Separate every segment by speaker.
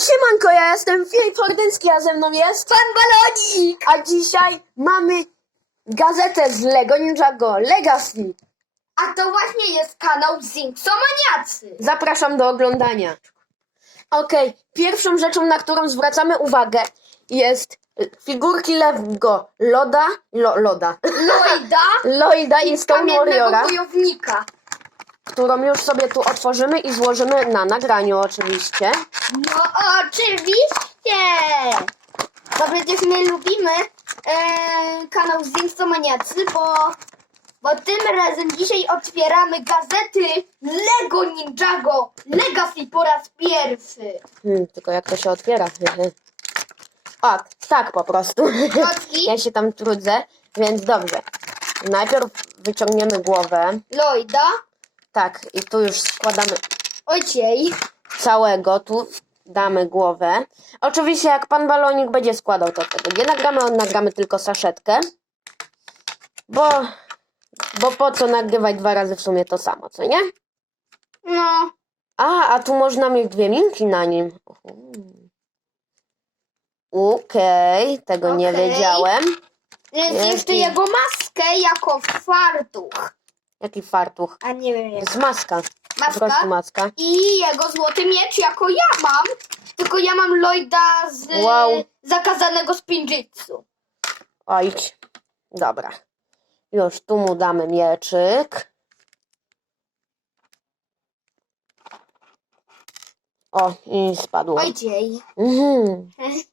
Speaker 1: Siemanko, ja jestem Filip Ordyński, a ze mną jest Pan Balonik! A dzisiaj mamy gazetę z Lego Ninjago Legacy.
Speaker 2: A to właśnie jest kanał Zinksomaniacy.
Speaker 1: Zapraszam do oglądania. Okej, pierwszą rzeczą, na którą zwracamy uwagę jest figurki Lego Loda, lo, Loda,
Speaker 2: Lloyda
Speaker 1: Lloyda i Stone Warriora,
Speaker 2: wojownika.
Speaker 1: Którą już sobie tu otworzymy i złożymy na nagraniu oczywiście.
Speaker 2: No oczywiście. To przecież my lubimy e, kanał Zinksomaniacy, bo, bo tym razem dzisiaj otwieramy gazety Lego Ninjago Legacy po raz pierwszy.
Speaker 1: Hmm, tylko jak to się otwiera? O, tak po prostu. Ja się tam trudzę, więc dobrze. Najpierw wyciągniemy głowę.
Speaker 2: Lloyda.
Speaker 1: Tak, i tu już składamy
Speaker 2: Ojciej.
Speaker 1: całego. Tu damy głowę. Oczywiście, jak pan balonik będzie składał, to wtedy nie nagramy, nagramy tylko saszetkę. Bo, bo po co nagrywać dwa razy w sumie to samo, co nie?
Speaker 2: No.
Speaker 1: A, a tu można mieć dwie minki na nim. Okej, tego nie
Speaker 2: Okej.
Speaker 1: wiedziałem.
Speaker 2: Jest jeszcze jego maskę jako fartuch.
Speaker 1: Jaki fartuch.
Speaker 2: A nie wiem jak.
Speaker 1: jest maska. Po prostu
Speaker 2: Maska.
Speaker 1: maska.
Speaker 2: I jego złoty miecz jako ja mam. Tylko ja mam Lloyda z
Speaker 1: Wow.
Speaker 2: zakazanego spinjitsu.
Speaker 1: Oj, dobra. Już tu mu damy mieczyk. O, i spadło.
Speaker 2: Ojciej.
Speaker 1: Mhm.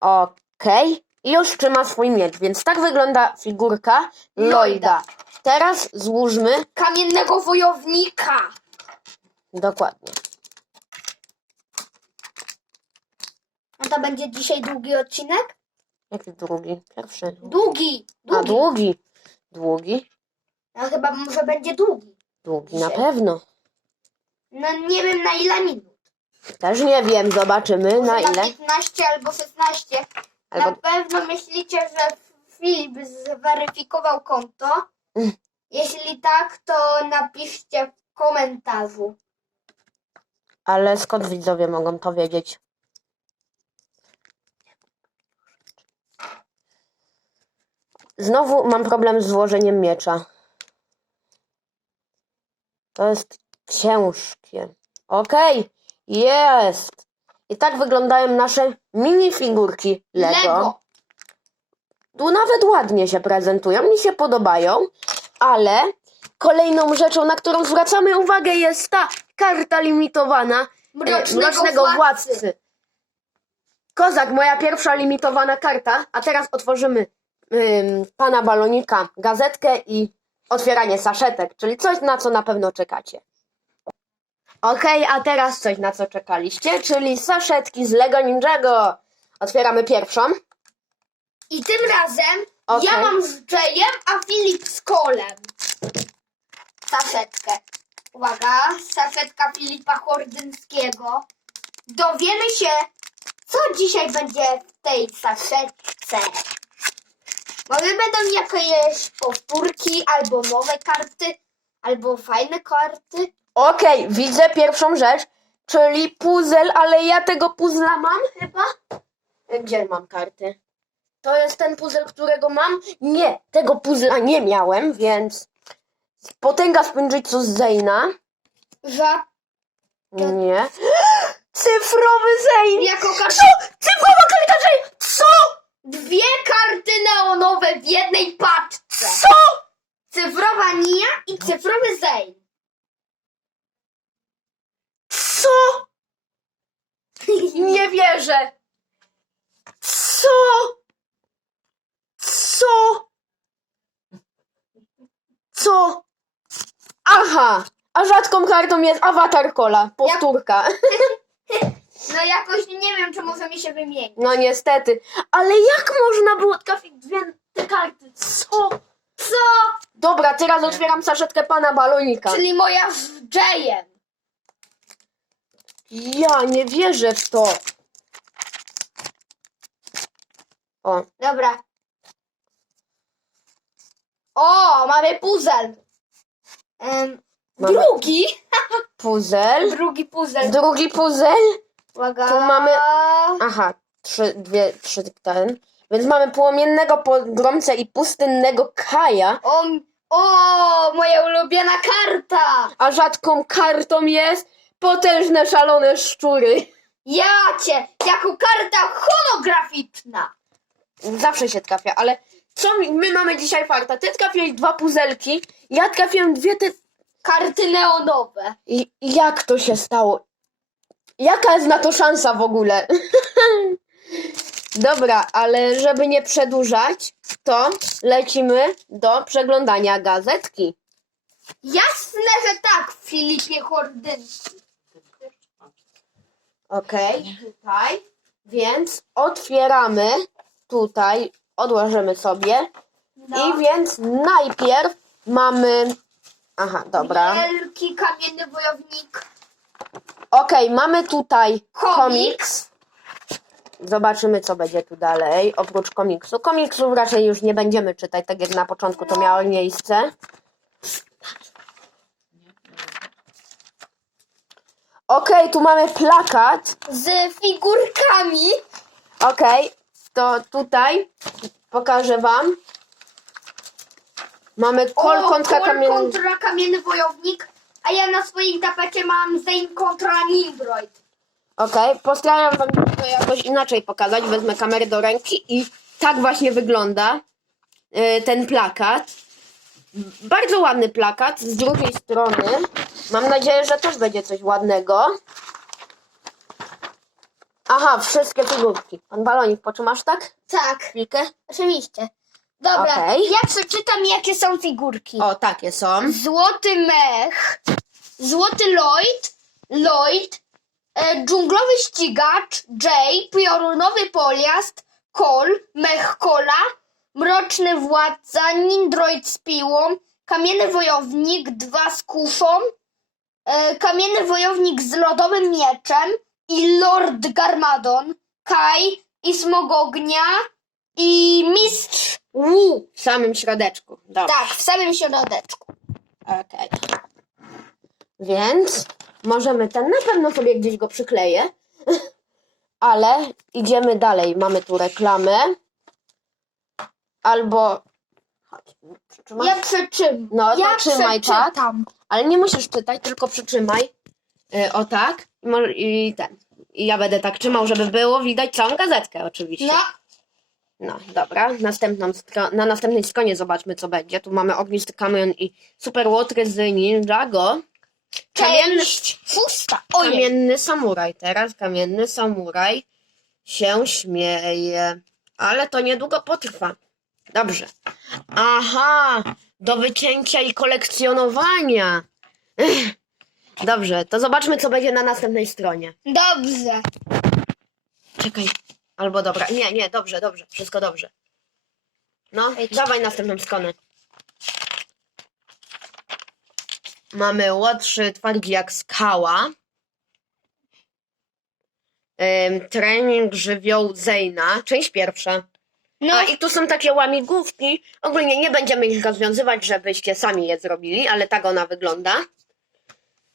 Speaker 1: Okej. I już trzyma swój miecz, więc tak wygląda figurka Lloyda. Teraz złóżmy
Speaker 2: Kamiennego wojownika.
Speaker 1: dokładnie.
Speaker 2: A to będzie dzisiaj długi odcinek?
Speaker 1: Jaki drugi? Pierwszy.
Speaker 2: Długi.
Speaker 1: A
Speaker 2: Długi.
Speaker 1: długi. Długi?
Speaker 2: A chyba może będzie długi.
Speaker 1: Długi na
Speaker 2: Dzisiaj.
Speaker 1: pewno.
Speaker 2: No nie wiem na ile minut.
Speaker 1: Też nie wiem, zobaczymy
Speaker 2: Może
Speaker 1: na ile.
Speaker 2: 15 albo 16. Na
Speaker 1: Albo
Speaker 2: pewno myślicie, że Filip zweryfikował konto?
Speaker 1: Mm.
Speaker 2: Jeśli tak, to napiszcie w komentarzu.
Speaker 1: Ale skąd widzowie mogą to wiedzieć? Znowu mam problem z złożeniem miecza. To jest ciężkie. Okej, jest. I tak wyglądają nasze minifigurki Lego.
Speaker 2: Lego.
Speaker 1: Tu nawet ładnie się prezentują, mi się podobają, ale kolejną rzeczą, na którą zwracamy uwagę jest ta karta limitowana
Speaker 2: Mrocznego,
Speaker 1: Mrocznego
Speaker 2: władcy.
Speaker 1: Władcy. Kozak, moja pierwsza limitowana karta, a teraz otworzymy ym, pana balonika gazetkę i otwieranie saszetek, czyli coś, na co na pewno czekacie. Okej, a teraz coś, na co czekaliście, czyli saszetki z Lego Ninjago. Otwieramy pierwszą.
Speaker 2: I tym razem
Speaker 1: Okej.
Speaker 2: ja mam z Jayem, a Filip z Kolem. Saszetkę. Uwaga, saszetka Filipa Chordynskiego. Dowiemy się, co dzisiaj będzie w tej saszetce. Może będą jakieś powtórki, albo nowe karty, albo fajne karty.
Speaker 1: Okej, widzę pierwszą rzecz, czyli puzzle, ale ja tego puzzla mam chyba. Gdzie mam karty? To jest ten puzzle, którego mam? Nie, tego puzzla nie miałem, więc potęga spędzyć z Zeyna.
Speaker 2: Że
Speaker 1: Nie. Cyfrowy Zeyn!
Speaker 2: jako
Speaker 1: Co? Cyfrowa karta Zeyn! Co?
Speaker 2: dwie karty neonowe w jednej paczce.
Speaker 1: Co?
Speaker 2: Cyfrowa Nia i cyfrowy Zane.
Speaker 1: Co? Nie wierzę. Co? Co? Co? Aha, a rzadką kartą jest awatar kola, powtórka.
Speaker 2: No jakoś nie wiem, czy może mi się wymienić.
Speaker 1: No niestety, ale jak można było trafić dwie te karty? Co?
Speaker 2: Co?
Speaker 1: Dobra, teraz otwieram saszetkę pana balonika.
Speaker 2: Czyli moja z Jayem.
Speaker 1: Ja nie wierzę w to. O,
Speaker 2: Dobra. O, mamy puzzle. Em,
Speaker 1: Mamy
Speaker 2: Drugi.
Speaker 1: puzzle.
Speaker 2: Drugi puzzle.
Speaker 1: Drugi puzzle.
Speaker 2: Uwaga.
Speaker 1: Tu mamy- Aha, trzy, dwie, trzy ten. Więc mamy płomiennego pogromcę i pustynnego Kaja.
Speaker 2: O, o, moja ulubiona karta.
Speaker 1: A rzadką kartą jest potężne, szalone szczury.
Speaker 2: Ja cię, jako karta holograficzna.
Speaker 1: Zawsze się trafia, ale co mi, my mamy dzisiaj farta? Ty trafiłeś dwa puzelki, ja trafiłem dwie te...
Speaker 2: Karty neonowe.
Speaker 1: I jak to się stało? Jaka jest na to szansa w ogóle? Dobra, ale żeby nie przedłużać, to lecimy do przeglądania gazetki.
Speaker 2: Jasne, że tak, Filipie Hordynski.
Speaker 1: Okej, tutaj. Więc otwieramy tutaj, odłożymy sobie.
Speaker 2: No.
Speaker 1: I więc najpierw mamy. Aha, dobra.
Speaker 2: Wielki kamienny wojownik.
Speaker 1: Okej, mamy tutaj
Speaker 2: Komiks.
Speaker 1: komiks. Zobaczymy, co będzie tu dalej. Oprócz komiksu. Komiksów raczej już nie będziemy czytać, tak jak na początku to miało miejsce. Okej, tu mamy plakat.
Speaker 2: Z figurkami.
Speaker 1: Okej, to tutaj pokażę wam. Mamy kol
Speaker 2: o,
Speaker 1: kontra
Speaker 2: Kol
Speaker 1: kamienny.
Speaker 2: kontra kamienny wojownik. A ja na swoim tapecie mam Zane kontra Nindroid.
Speaker 1: Okej, postaram wam to jakoś inaczej pokazać. Wezmę kamerę do ręki i tak właśnie wygląda y, ten plakat. Bardzo ładny plakat. Z drugiej strony mam nadzieję, że też będzie coś ładnego. Aha, wszystkie figurki. Pan Balonik, potrzymasz tak?
Speaker 2: Tak,
Speaker 1: Chwilkę.
Speaker 2: oczywiście. Dobra,
Speaker 1: Okej.
Speaker 2: ja przeczytam jakie są figurki.
Speaker 1: O, takie są.
Speaker 2: Złoty mech, złoty Lloyd, Lloyd, e, dżunglowy ścigacz, Jay, piorunowy pojazd, Kol, mech Kola, mroczny władca, Nindroid z piłą, kamienny wojownik, dwa z kuszą, e, kamienny wojownik z lodowym mieczem i Lord Garmadon, Kai i Smogognia i Mistrz Wu.
Speaker 1: W samym środeczku. Dobra.
Speaker 2: Tak, w samym środeczku.
Speaker 1: Okej. Więc możemy ten, na pewno sobie gdzieś go przykleję. Ale idziemy dalej. Mamy tu reklamę. Albo. Chodź, przytrzymaj.
Speaker 2: Ja przeczytam.
Speaker 1: No, to
Speaker 2: ja
Speaker 1: trzymaj tak.
Speaker 2: przeczytam.
Speaker 1: Ale nie musisz czytać, tylko przytrzymaj. Y, o tak. I, może, I ten. I ja będę tak trzymał, żeby było widać całą gazetkę, oczywiście.
Speaker 2: No,
Speaker 1: No, dobra. Następną stro- na następnej stronie zobaczmy, co będzie. Tu mamy ognisty kamień i super łotry z Ninjago. Kamienny,
Speaker 2: część szósta. Ojej.
Speaker 1: kamienny samuraj. Teraz kamienny samuraj się śmieje. Ale to niedługo potrwa. Dobrze. Aha, do wycięcia i kolekcjonowania. Ech. Dobrze, to zobaczmy, co będzie na następnej stronie.
Speaker 2: Dobrze.
Speaker 1: Czekaj. Albo dobra. Nie, nie, dobrze, dobrze. Wszystko dobrze. No, dawaj następną stronę. Mamy łotrzy twardzi jak skała. Ym, trening żywioł Zejna. Część pierwsza.
Speaker 2: No,
Speaker 1: A i tu są takie łamigłówki. Ogólnie nie będziemy ich rozwiązywać, żebyście sami je zrobili, ale tak ona wygląda.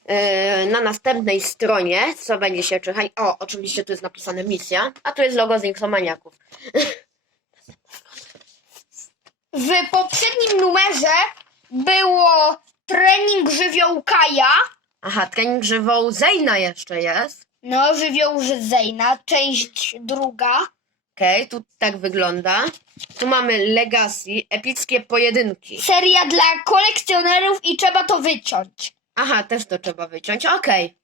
Speaker 1: Yy, na następnej stronie, co będzie się czyhać. O, oczywiście tu jest napisane misja, a tu jest logo z Inksomaniaków.
Speaker 2: w poprzednim numerze było trening żywioł Kaja.
Speaker 1: Aha, trening żywioł Zejna jeszcze jest.
Speaker 2: No, żywioł Zejna, część druga.
Speaker 1: Okej, tu tak wygląda. Tu mamy Legacy, epickie pojedynki.
Speaker 2: Seria dla kolekcjonerów i trzeba to wyciąć.
Speaker 1: Aha, też to trzeba wyciąć. Okej.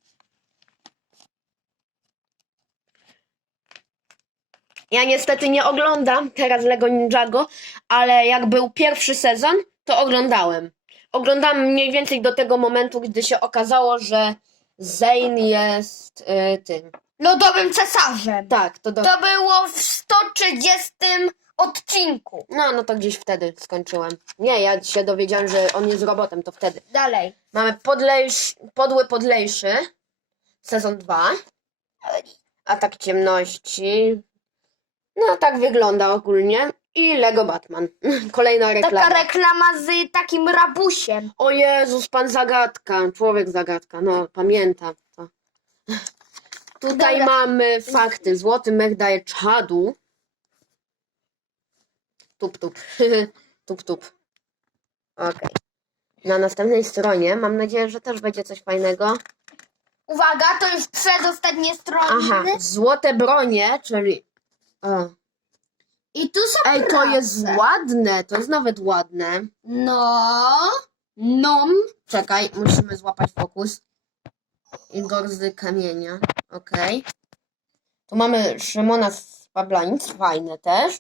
Speaker 1: Ja niestety nie oglądam teraz Lego Ninjago, ale jak był pierwszy sezon, to oglądałem. Oglądałem mniej więcej do tego momentu, gdy się okazało, że Zane jest y, tym.
Speaker 2: Lodowym cesarzem.
Speaker 1: Tak, to do...
Speaker 2: To było w 130 odcinku.
Speaker 1: No, no to gdzieś wtedy skończyłem. Nie, ja się dowiedziałem, że on jest robotem, to wtedy.
Speaker 2: Dalej.
Speaker 1: Mamy podlejsz, podły podlejszy, sezon 2. Atak ciemności. No, tak wygląda ogólnie. I Lego Batman. Kolejna
Speaker 2: Taka
Speaker 1: reklama.
Speaker 2: reklama z takim rabusiem.
Speaker 1: O Jezus, pan zagadka. Człowiek zagadka. No, pamiętam to. Tutaj
Speaker 2: Dobra.
Speaker 1: mamy fakty. Złoty mech daje czadu. Tup, tup. tup, tup. Okej. Na następnej stronie mam nadzieję, że też będzie coś fajnego.
Speaker 2: Uwaga, to już przedostatnie strony.
Speaker 1: Aha, złote bronie, czyli... O.
Speaker 2: I tu są
Speaker 1: Ej, to
Speaker 2: prace.
Speaker 1: jest ładne, to jest nawet ładne.
Speaker 2: No. Nom.
Speaker 1: Czekaj, musimy złapać fokus. Igor z kamienia. Okej. Tu mamy Szymona z Pablanic, fajne też.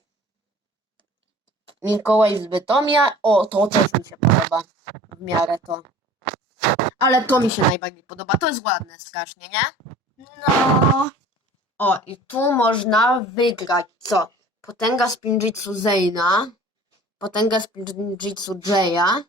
Speaker 1: Mikołaj z Bytomia. O, to też mi się podoba. W miarę to. Ale to mi się najbardziej podoba. To jest ładne strasznie, nie?
Speaker 2: No.
Speaker 1: O, i tu można wygrać co? Potęga Spinjitsu Zayna, potęga Spinjitsu Jaya.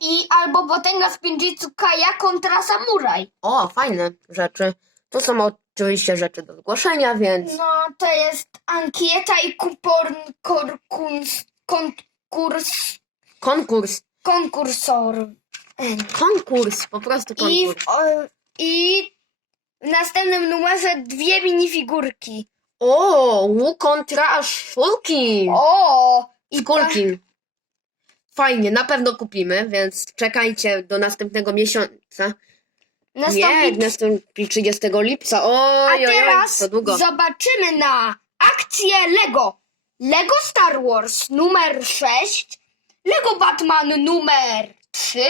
Speaker 2: I albo potęga Spinjitsu Kaja kontra Samuraj.
Speaker 1: O, fajne rzeczy. Tu są oczywiście rzeczy do zgłoszenia, więc
Speaker 2: No, to jest ankieta i kupon korkurs, konkurs,
Speaker 1: konkurs.
Speaker 2: konkursor.
Speaker 1: Konkurs, po prostu
Speaker 2: I,
Speaker 1: konkurs.
Speaker 2: w, o, I w następnym numerze dwie minifigurki.
Speaker 1: O, łuk kontra szulki.
Speaker 2: O!
Speaker 1: I kulki. Fajnie, na pewno kupimy, więc czekajcie do następnego miesiąca. Nie,
Speaker 2: Nastąpi...
Speaker 1: nastąpi 30 lipca.
Speaker 2: A
Speaker 1: Oj, oj, oj,
Speaker 2: teraz
Speaker 1: to długo.
Speaker 2: zobaczymy na akcję Lego. Lego Star Wars numer 6, Lego Batman numer 3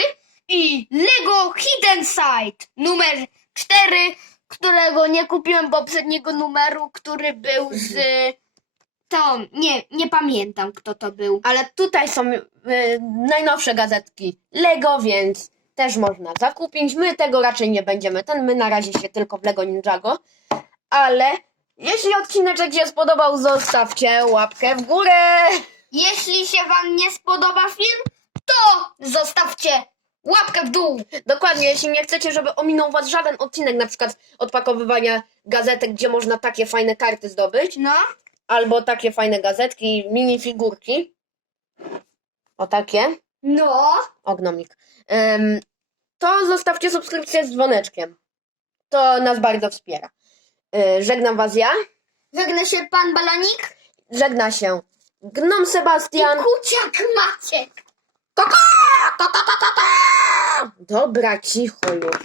Speaker 2: i Lego Hidden Side numer 4, którego nie kupiłem poprzedniego numeru, który był z... To, nie, nie pamiętam kto to był.
Speaker 1: Ale tutaj są y, najnowsze gazetki Lego, więc też można zakupić. My tego raczej nie będziemy. Ten my na razie się tylko w Lego Ninjago. Ale jeśli odcineczek się spodobał, zostawcie łapkę w górę.
Speaker 2: Jeśli się wam nie spodoba film, to zostawcie łapkę w dół.
Speaker 1: Dokładnie, jeśli nie chcecie, żeby ominął was żaden odcinek, na przykład odpakowywania gazetek, gdzie można takie fajne karty zdobyć,
Speaker 2: No.
Speaker 1: Albo takie fajne gazetki, minifigurki. O takie.
Speaker 2: No.
Speaker 1: Ognomik. Ym, to zostawcie subskrypcję z dzwoneczkiem. To nas bardzo wspiera. Y, żegnam was ja.
Speaker 2: Żegna się pan Balonik
Speaker 1: Żegna się Gnom
Speaker 2: i
Speaker 1: Sebastian.
Speaker 2: kuciak Maciek.
Speaker 1: Dobra, cicho już.